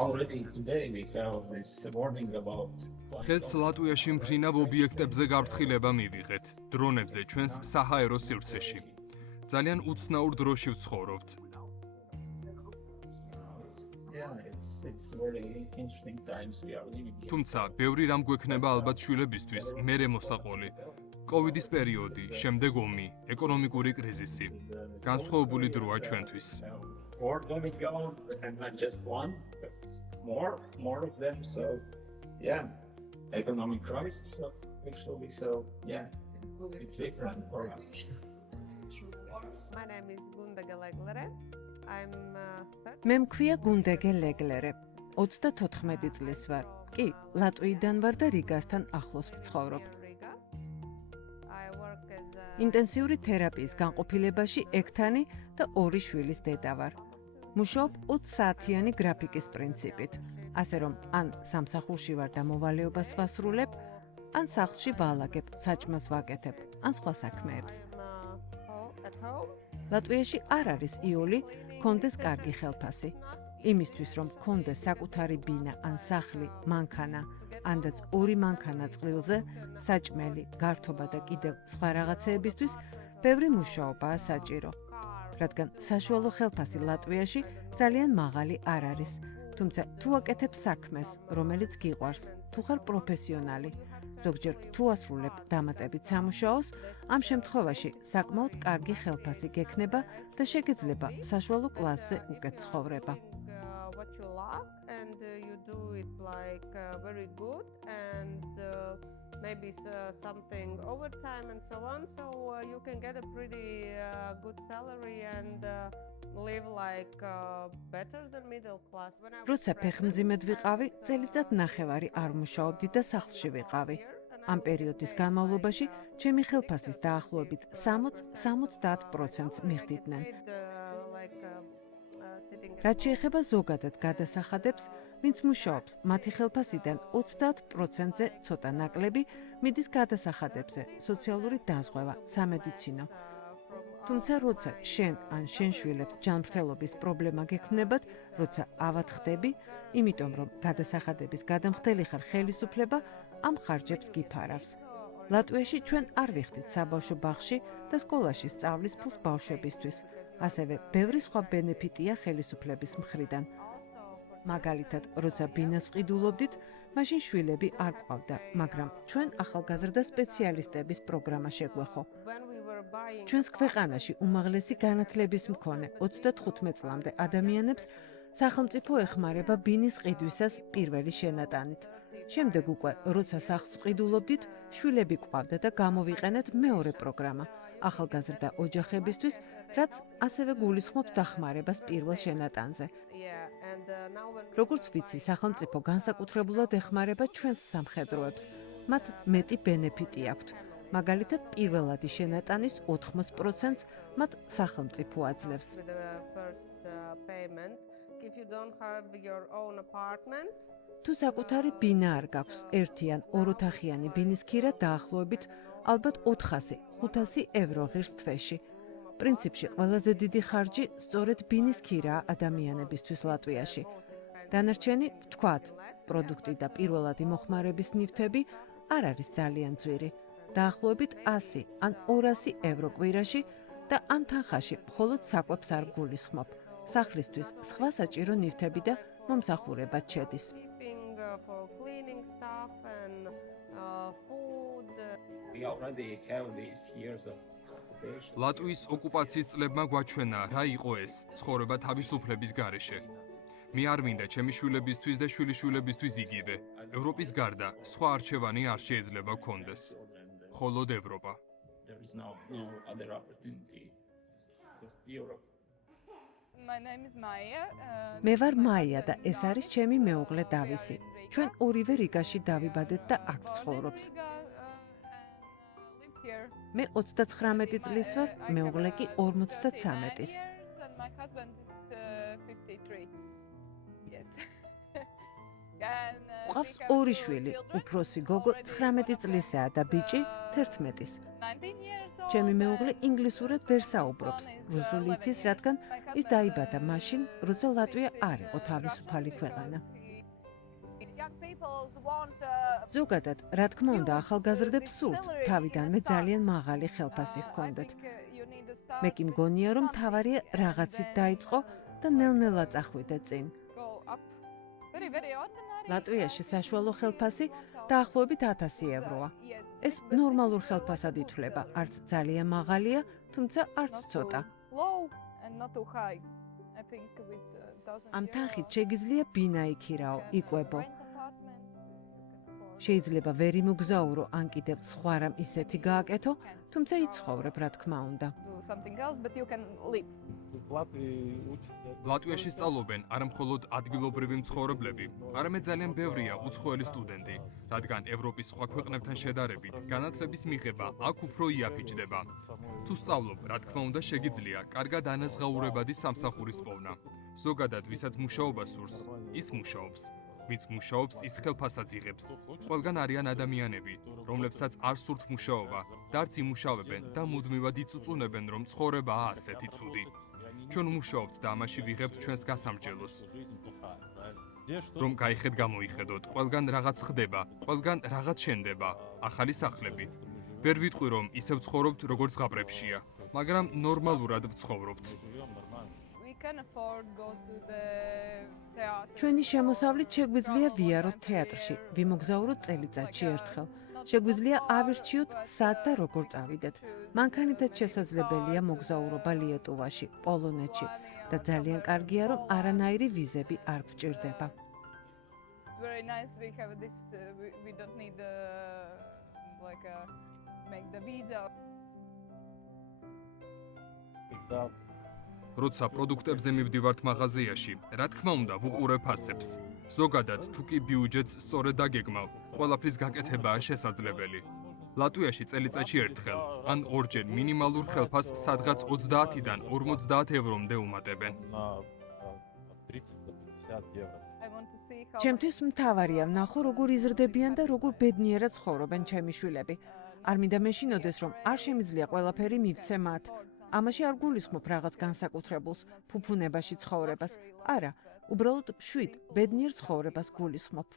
already today we have this warning about დღეს ლატვიაში მფრინავ ობიექტებზე გაფრთხილება მივიღეთ, დრონებზე ჩვენს საჰაერო სივრცეში. ძალიან უცნაურ დროში ვცხოვრობთ. it's very interesting times we are living here. თუმცა, ბევრი რამ გვექნება ალბათ შვილებისთვის, მერე მოსაყოლი. კოვიდის პერიოდი, შემდეგ ომი, ეკონომიკური კრიზისი. განსხვავებული დროა ჩვენთვის. Or going on, and not just one, but more of them. So, yeah, economic crisis. So actually, it's different for us. My name is Gundege Leglere. I'm 30. მე მქვია გუნდეგე ლეგლერე. 34 წლის ვარ. კი, ლატვიიდან ვარ და რიგასთან ახლოს ვცხოვრობ. in Riga. I work as a ინტენსიური თერაპიის განყოფილებაში ექთანი და 2 შვილის დედა ვარ. მუშაობ 20 საათიანი გრაფიკის პრინციპით. ასე რომ, ან სამსახურში ვარ და მოვალეობას ვასრულებ, ან სახლში ვალაგებ, საჭმელს ვაკეთებ, ან სხვა საქმეებს. at home. ლატვიაში არ არის იოლი, კონდეს კარგი ხელფასი. იმისთვის რომ კონდეს საკუთარი ბინა ან სახლი, მანქანა, ანდაც 2 მანქანა წყვილზე, საჭმელი, გართობა და კიდევ სხვა რაღაცეებისთვის, ბევრი მუშაობაა საჭირო. რადგან საშუალო ხელფასი ლატვიაში ძალიან მაღალი არ არის. თუმცა თუ აკეთებ საქმეს, რომელიც გიყვარს, თუ ხარ პროფესიონალი, ზოგჯერ თუ ასრულებ დამატებით სამუშაოს, ამ შემთხვევაში საკმაოდ კარგი ხელფასი გექნება და შეგეძლება საშუალო კლასზე უკეთ ცხოვრება. What you love and you do it like very good and maybe something overtime and so on. So you can get a pretty good salary and live like better than middle class. როცა ფეხმძიმედ ვიყავი, წელიწად ნახევარი არ მუშაობდი და სახლში ვიყავი. ამ პერიოდის განმავლობაში ჩემი ხელფასის დაახლოებით 60-70% მიხდიდნენ. რაც შეეხება ზოგადად გადასახადებს, ვინც მუშაობს, მათი ხელფასიდან 30%-ზე ცოტა ნაკლები მიდის გადასახადებზე, სოციალური დაზღვევა, სამედიცინო. თუმცა როცა შენ ან შენ შვილებს ჯანმრთელობის პრობლემა გექნებათ, როცა ავად ხდები, იმიტომ რომ გადასახადების გადამხდელი ხარ ხელისუფლება, ამ ხარჯებს გიფარავს. ლატვიაში ჩვენ არ ვიხდით საბავშვო ბაღში და სკოლაში სწავლის ფულს ბავშვებისთვის. ასევე ბევრი სხვა ბენეფიტია ხელისუფლების მხრიდან. მაგალითად, როცა ბინას ვყიდულობდით, მაშინ შვილები არ ყავდა, მაგრამ ჩვენ ახალგაზრდა სპეციალისტების პროგრამა შეგვეხო. ჩვენს ქვეყანაში უმაღლესი განათლების მქონე 35 წლამდე ადამიანებს სახელმწიფო ეხმარება ბინის ყიდვისას პირველი შენატანით. შემდეგ უკვე, როცა სახლს ვყიდულობდით, შვილები ყავდა და გამოვიყენეთ მეორე პროგრამა. ახალგაზრდა ოჯახებისთვის, რაც ასევე გულისხმობს დახმარებას პირველ შენატანზე. როგორც ვიცი, სახელმწიფო განსაკუთრებულად ეხმარება ჩვენს სამხედროებს. მათ მეტი ბენეფიტი აქვთ. მაგალითად, პირველადი შენატანის 80%-ს მათ სახელმწიფო აძლევს. თუ საკუთარი ბინა არ გაქვს, ერთიან ოროთახიანი ბინის ქირა დაახლოებით ალბათ 400-500 ევრო ღირს თვეში. პრინციპში ყველაზე დიდი ხარჯი სწორედ ბინის ქირაა ადამიანებისთვის ლატვიაში. დანარჩენი, ვთქვათ, პროდუქტი და პირველადი მოხმარების ნივთები არ არის ძალიან ძვირი. დაახლოებით 100 ან 200 ევრო კვირაში და ამ თანხაში მხოლოდ საკვებს არ გულისხმობ. სახლისთვის სხვა საჭირო ნივთები და მომსახურებაც შედის. For cleaning stuff and food. We already have these years of occupation. ლატვიის ოკუპაციის წლებმა გვაჩვენა, რა იყო ეს ცხოვრება თავისუფლების გარეშე. მე არ მინდა ჩემი შვილებისთვის და შვილიშვილებისთვის იგივე. ევროპის გარდა სხვა არჩევანი არ შეიძლება გქონდეს. მხოლოდ ევროპა. There is no other opportunity. Just Europe. My name is Maya. მე ვარ მაია და ეს არის ჩემი მეუღლე დავისი. ჩვენ ორივე რიგაში დავიბადეთ და აქ ვცხოვრობთ. მე 39 წლის ვარ, მეუღლე კი 53-ის. My husband is 53. Yes. ყავს ორი შვილი, უფროსი გოგო 19 წლისაა და ბიჭი 11-ის. ჩემი მეუღლე ინგლისურად ვერ საუბრობს, რუსული იცის, რადგან ის დაიბადა მაშინ, როცა ლატვია არ იყო თავისუფალი ქვეყანა. ზოგადად, რა თქმა უნდა, ახალგაზრდებს სურთ თავიდანვე ძალიან მაღალი ხელფასი ჰქონდეთ. მე კი მგონია, რომ მთავარია რაღაცით დაიწყო და ნელ-ნელა წახვიდე წინ. ლატვიაში საშუალო ხელფასი დაახლოებით 1000 ევროა. ეს ნორმალურ ხელფასად ითვლება, არც ძალიან მაღალია, თუმცა არც ცოტა. ამ თანხით შეგიძლია ბინა იქირაო, იკვებო. შეიძლება ვერ იმოგზაურო ან კიდევ სხვა რამ ისეთი გააკეთო, თუმცა იცხოვრებ, რა თქმა უნდა. ლატვიაში სწავლობენ არა მხოლოდ ადგილობრივი მცხოვრებლები, არამედ ძალიან ბევრია უცხოელი სტუდენტი, რადგან ევროპის სხვა ქვეყნებთან შედარებით განათლების მიღება აქ უფრო იაფიჭდება. თუ სწავლობ, რა თქმა უნდა, შეგიძლია კარგად ანაზღაურებადი სამსახურის პოვნა. ზოგადად, ვისაც მუშაობა სურს, ის მუშაობს. ვინც მუშაობს, ის ხელფასაც იღებს. ყველგან არიან ადამიანები, რომლებსაც არ სურთ მუშაობა, და არც იმუშავებენ და მუდმივად იწუწუნებენ, რომ ცხოვრებაა ასეთი ცუდი. ჩვენ მუშაობთ და ამაში ვიღებთ ჩვენს გასამრჯელოს. რომ გაიხედ გამოიხედოთ, ყველგან რაღაც ხდება, ყველგან რაღაც შენდება, ახალი სახლები. ვერ ვიტყვი, რომ ისევ ცხოვრობთ, როგორც ზღაპრებშია, მაგრამ ნორმალურად ვცხოვრობთ. ჩვენი შემოსავლით შეგვიძლია ვიაროთ თეატრში, ვიმოგზაუროთ წელიწადში ერთხელ. შეგვიძლია ავირჩიოთ სად და როგორ წავიდეთ. მანქანითაც შესაძლებელია მოგზაურობა ლიეტუვაში, პოლონეთში და ძალიან კარგია, რომ არანაირი ვიზები არ გვჭირდება. როცა პროდუქტებზე მივდივართ მაღაზიაში, რა თქმა უნდა, ვუყურებ ფასებს. ზოგადად, თუ კი ბიუჯეტს სწორედ დაგეგმავ, ყველაფრის გაკეთებაა შესაძლებელი. ლატვიაში წელიწადში ერთხელ, ან ორჯერ მინიმალურ ხელფასს სადღაც 30-დან 50 ევრომდე უმატებენ. ჩემთვის მთავარია ვნახო, როგორ იზრდებიან და როგორ ბედნიერად ცხოვრობენ ჩემი შვილები. არ მინდა მეშინოდეს, რომ არ შემიძლია ყველაფერი მივცე მათ. ამაში არ გულისხმობ რაღაც განსაკუთრებულს, ფუფუნებაში ცხოვრებას. არა, უბრალოდ მშვიდ, ბედნიერ ცხოვრებას გულისხმობ.